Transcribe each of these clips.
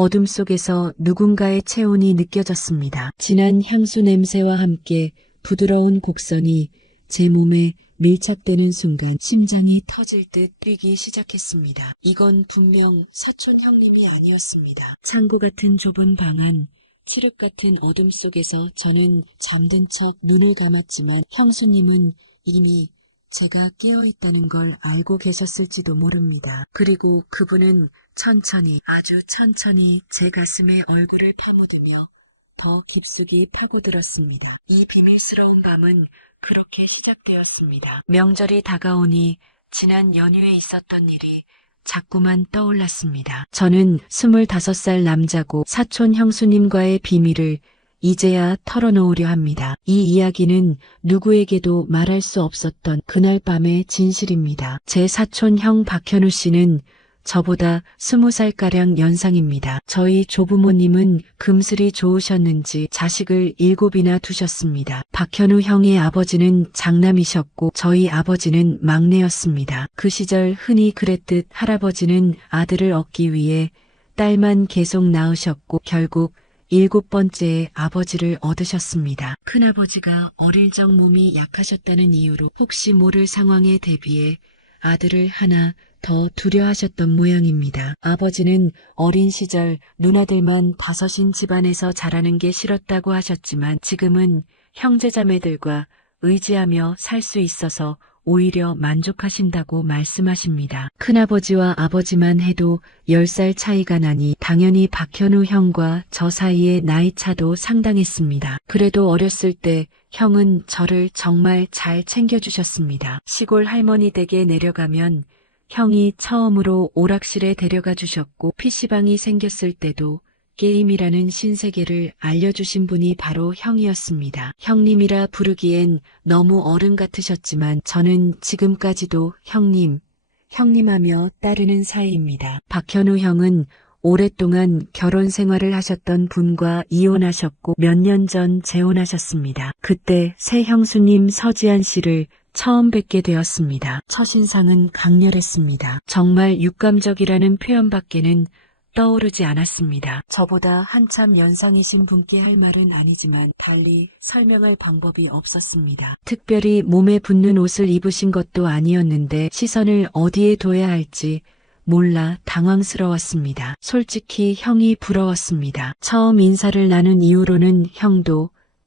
어둠 속에서 누군가의 체온이 느껴졌습니다. 진한 향수 냄새와 함께 부드러운 곡선이 제 몸에 밀착되는 순간 심장이 터질 듯 뛰기 시작했습니다. 이건 분명 사촌 형님이 아니었습니다. 창고 같은 좁은 방 안, 칠흑 같은 어둠 속에서 저는 잠든 척 눈을 감았지만 형수님은 이미 제가 깨어있다는 걸 알고 계셨을지도 모릅니다. 그리고 그분은 천천히, 아주 천천히 제 가슴에 얼굴을 파묻으며 더 깊숙이 파고들었습니다. 이 비밀스러운 밤은 그렇게 시작되었습니다. 명절이 다가오니 지난 연휴에 있었던 일이 자꾸만 떠올랐습니다. 저는 25살 남자고 사촌 형수님과의 비밀을 이제야 털어놓으려 합니다. 이 이야기는 누구에게도 말할 수 없었던 그날 밤의 진실입니다. 제 사촌 형 박현우 씨는 저보다 20살가량 연상입니다. 저희 조부모님은 금슬이 좋으셨는지 자식을 7이나 두셨습니다. 박현우 형의 아버지는 장남이셨고 저희 아버지는 막내였습니다. 그 시절 흔히 그랬듯 할아버지는 아들을 얻기 위해 딸만 계속 낳으셨고 결국 7번째에 아버지를 얻으셨습니다. 큰아버지가 어릴 적 몸이 약하셨다는 이유로 혹시 모를 상황에 대비해 아들을 하나 더 두려하셨던 모양입니다. 아버지는 어린 시절 누나들만 5인 집안에서 자라는 게 싫었다고 하셨지만 지금은 형제자매들과 의지하며 살 수 있어서 오히려 만족하신다고 말씀하십니다. 큰아버지와 아버지만 해도 10살 차이가 나니 당연히 박현우 형과 저 사이의 나이 차도 상당했습니다. 그래도 어렸을 때 형은 저를 정말 잘 챙겨주셨습니다. 시골 할머니 댁에 내려가면 형이 처음으로 오락실에 데려가 주셨고 PC방이 생겼을 때도 게임이라는 신세계를 알려주신 분이 바로 형이었습니다. 형님이라 부르기엔 너무 어른 같으셨지만 저는 지금까지도 형님하며 따르는 사이입니다. 박현우 형은 오랫동안 결혼 생활을 하셨던 분과 이혼하셨고 몇 년 전 재혼하셨습니다. 그때 새 형수님 서지한 씨를 처음 뵙게 되었습니다. 첫인상은 강렬했습니다. 정말 육감적이라는 표현밖에는 떠오르지 않았습니다. 저보다 한참 연상이신 분께 할 말은 아니지만 달리 설명할 방법이 없었습니다. 특별히 몸에 붙는 옷을 입으신 것도 아니었는데 시선을 어디에 둬야 할지 몰라 당황스러웠습니다. 솔직히 형이 부러웠습니다. 처음 인사를 나눈 이후로는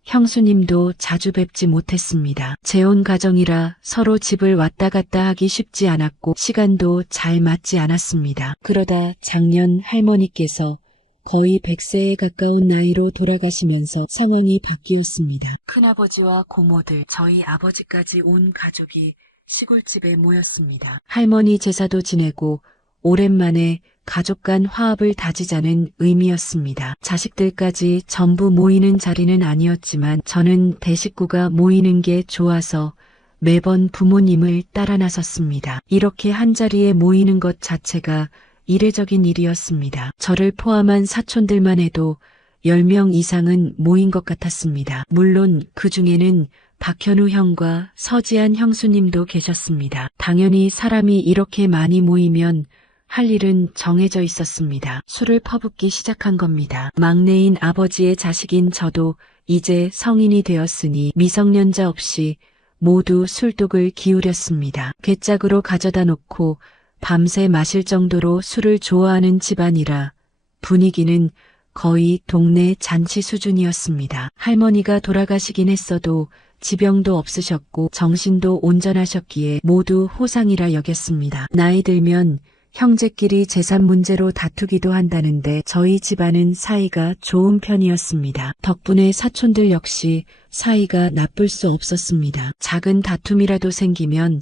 형수님도 자주 뵙지 못했습니다. 재혼 가정이라 서로 집을 왔다 갔다 하기 쉽지 않았고 시간도 잘 맞지 않았습니다. 그러다 작년 할머니께서 거의 100세에 가까운 나이로 돌아가시면서 상황이 바뀌었습니다. 큰아버지와 고모들, 저희 아버지까지 온 가족이 시골집에 모였습니다. 할머니 제사도 지내고 오랜만에 가족 간 화합을 다지자는 의미였습니다. 자식들까지 전부 모이는 자리는 아니었지만 저는 대식구가 모이는 게 좋아서 매번 부모님을 따라 나섰습니다. 이렇게 한자리에 모이는 것 자체가 이례적인 일이었습니다. 저를 포함한 사촌들만 해도 10명 이상은 모인 것 같았습니다. 물론 그 중에는 박현우 형과 서지한 형수님도 계셨습니다. 당연히 사람이 이렇게 많이 모이면 할 일은 정해져 있었습니다. 술을 퍼붓기 시작한 겁니다. 막내인 아버지의 자식인 저도 이제 성인이 되었으니 미성년자 없이 모두 술독을 기울였습니다. 괴짝으로 가져다 놓고 밤새 마실 정도로 술을 좋아하는 집안이라 분위기는 거의 동네 잔치 수준이었습니다. 할머니가 돌아가시긴 했어도 지병도 없으셨고 정신도 온전하셨기에 모두 호상이라 여겼습니다. 나이 들면 형제끼리 재산 문제로 다투기도 한다는데 저희 집안은 사이가 좋은 편이었습니다. 덕분에 사촌들 역시 사이가 나쁠 수 없었습니다. 작은 다툼이라도 생기면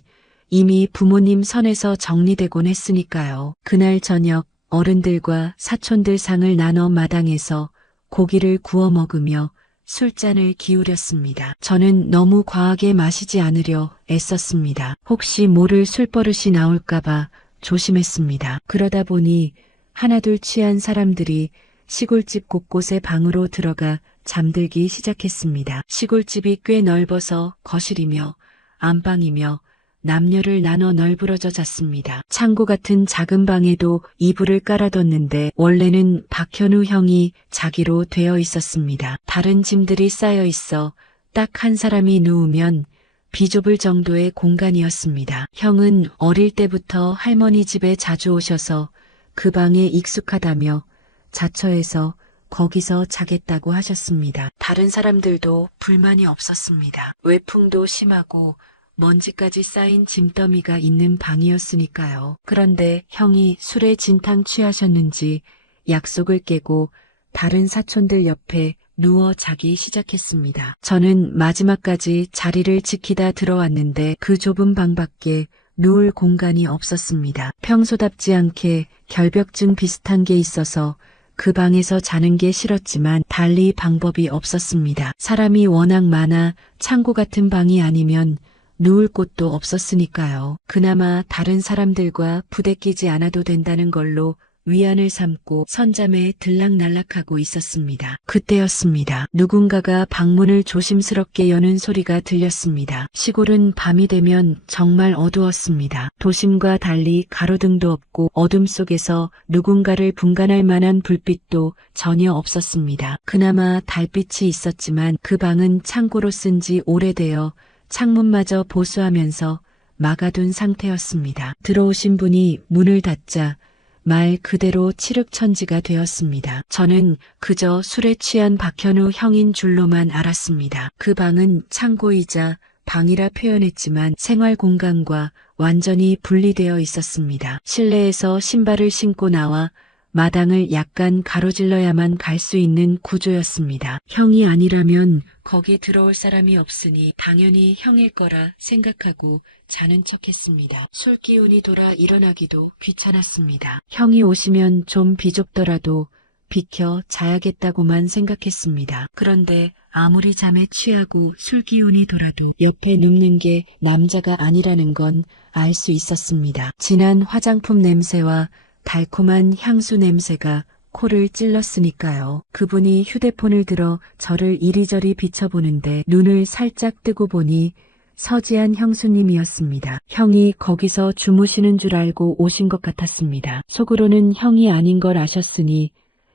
이미 부모님 선에서 정리되곤 했으니까요. 그날 저녁 어른들과 사촌들 상을 나눠 마당에서 고기를 구워 먹으며 술잔을 기울였습니다. 저는 너무 과하게 마시지 않으려 애썼습니다. 혹시 모를 술버릇이 나올까봐 조심했습니다. 그러다 보니 하나둘 취한 사람들이 시골집 곳곳에 방으로 들어가 잠들기 시작했습니다. 시골집이 꽤 넓어서 거실이며 안방이며 남녀를 나눠 널브러져 잤습니다. 창고 같은 작은 방에도 이불을 깔아뒀는데 원래는 박현우 형이 자기로 되어 있었습니다. 다른 짐들이 쌓여 있어 딱 한 사람이 누우면 비좁을 정도의 공간이었습니다. 형은 어릴 때부터 할머니 집에 자주 오셔서 그 방에 익숙하다며 자처해서 거기서 자겠다고 하셨습니다. 다른 사람들도 불만이 없었습니다. 외풍도 심하고 먼지까지 쌓인 짐더미가 있는 방이었으니까요. 그런데 형이 술에 진탕 취하셨는지 약속을 깨고 다른 사촌들 옆에 누워 자기 시작했습니다. 저는 마지막까지 자리를 지키다 들어왔는데 그 좁은 방밖에 누울 공간이 없었습니다. 평소답지 않게 결벽증 비슷한 게 있어서 그 방에서 자는 게 싫었지만 달리 방법이 없었습니다. 사람이 워낙 많아 창고 같은 방이 아니면 누울 곳도 없었으니까요. 그나마 다른 사람들과 부대끼지 않아도 된다는 걸로 위안을 삼고 선잠에 들락날락하고 있었습니다. 그때였습니다. 누군가가 방문을 조심스럽게 여는 소리가 들렸습니다. 시골은 밤이 되면 정말 어두웠습니다. 도심과 달리 가로등도 없고 어둠 속에서 누군가를 분간할 만한 불빛도 전혀 없었습니다. 그나마 달빛이 있었지만 그 방은 창고로 쓴 지 오래되어 창문마저 보수하면서 막아둔 상태였습니다. 들어오신 분이 문을 닫자 말 그대로 칠흑천지가 되었습니다. 저는 그저 술에 취한 박현우 형인 줄로만 알았습니다. 그 방은 창고이자 방이라 표현했지만 생활 공간과 완전히 분리되어 있었습니다. 실내에서 신발을 신고 나와 마당을 약간 가로질러야만 갈 수 있는 구조였습니다. 형이 아니라면 거기 들어올 사람이 없으니 당연히 형일 거라 생각하고 자는 척했습니다. 술 기운이 돌아 일어나기도 귀찮았습니다. 형이 오시면 좀 비좁더라도 비켜 자야겠다고만 생각했습니다. 그런데 아무리 잠에 취하고 술 기운이 돌아도 옆에 눕는 게 남자가 아니라는 건 알 수 있었습니다. 진한 화장품 냄새와 달콤한 향수 냄새가 코를 찔렀으니까요. 그분이 휴대폰을 들어 저를 이리저리 비춰보는데 눈을 살짝 뜨고 보니 서지한 형수님이었습니다. 형이 거기서 주무시는 줄 알고 오신 것 같았습니다. 속으로는 형이 아닌 걸 아셨으니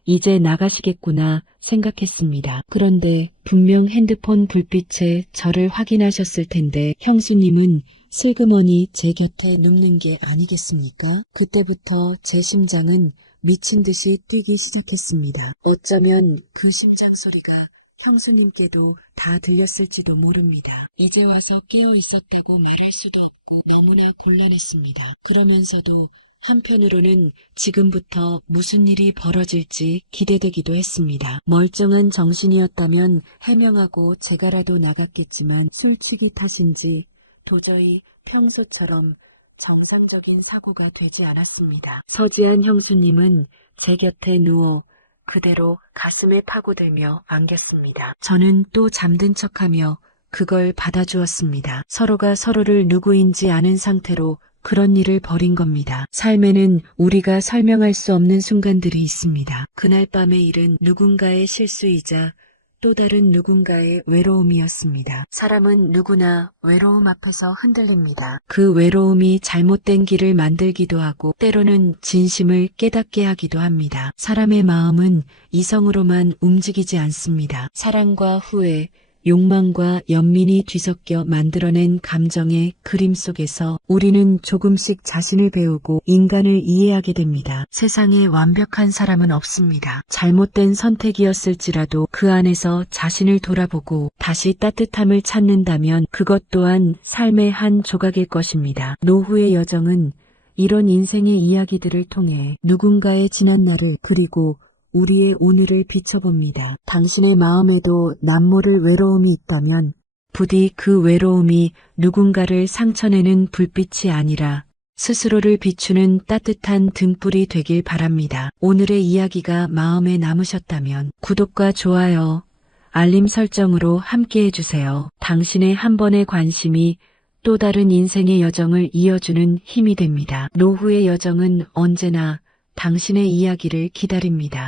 이제 나가시겠구나 생각했습니다. 그런데 분명 핸드폰 불빛에 저를 확인하셨을 텐데 형수님은 슬그머니 제 곁에 눕는 게 아니겠습니까? 그때부터 제 심장은 미친 듯이 뛰기 시작했습니다. 어쩌면 그 심장 소리가 형수님께도 다 들렸을지도 모릅니다. 이제 와서 깨어 있었다고 말할 수도 없고 너무나 곤란했습니다. 그러면서도 한편으로는 지금부터 무슨 일이 벌어질지 기대되기도 했습니다. 멀쩡한 정신이었다면 해명하고 제가라도 나갔겠지만 술취기 탓인지 도저히 평소처럼 정상적인 사고가 되지 않았습니다. 서지한 형수님은 제 곁에 누워 그대로 가슴에 파고들며 안겼습니다. 저는 또 잠든 척하며 그걸 받아주었습니다. 서로가 서로를 누구인지 아는 상태로 그런 일을 벌인 겁니다. 삶에는 우리가 설명할 수 없는 순간들이 있습니다. 그날 밤의 일은 누군가의 실수이자 또 다른 누군가의 외로움이었습니다. 사람은 누구나 외로움 앞에서 흔들립니다. 그 외로움이 잘못된 길을 만들기도 하고 때로는 진심을 깨닫게 하기도 합니다. 사람의 마음은 이성으로만 움직이지 않습니다. 사랑과 후회, 욕망과 연민이 뒤섞여 만들어낸 감정의 그림 속에서 우리는 조금씩 자신을 배우고 인간을 이해하게 됩니다. 세상에 완벽한 사람은 없습니다. 잘못된 선택이었을지라도 그 안에서 자신을 돌아보고 다시 따뜻함을 찾는다면 그것 또한 삶의 한 조각일 것입니다. 노후의 여정은 이런 인생의 이야기들을 통해 누군가의 지난 날을 그리고 우리의 오늘을 비춰봅니다. 당신의 마음에도 남모를 외로움이 있다면 부디 그 외로움이 누군가를 상처내는 불빛이 아니라 스스로를 비추는 따뜻한 등불이 되길 바랍니다. 오늘의 이야기가 마음에 남으셨다면 구독과 좋아요, 알림 설정으로 함께 해주세요. 당신의 한 번의 관심이 또 다른 인생의 여정을 이어주는 힘이 됩니다. 노후의 여정은 언제나 당신의 이야기를 기다립니다.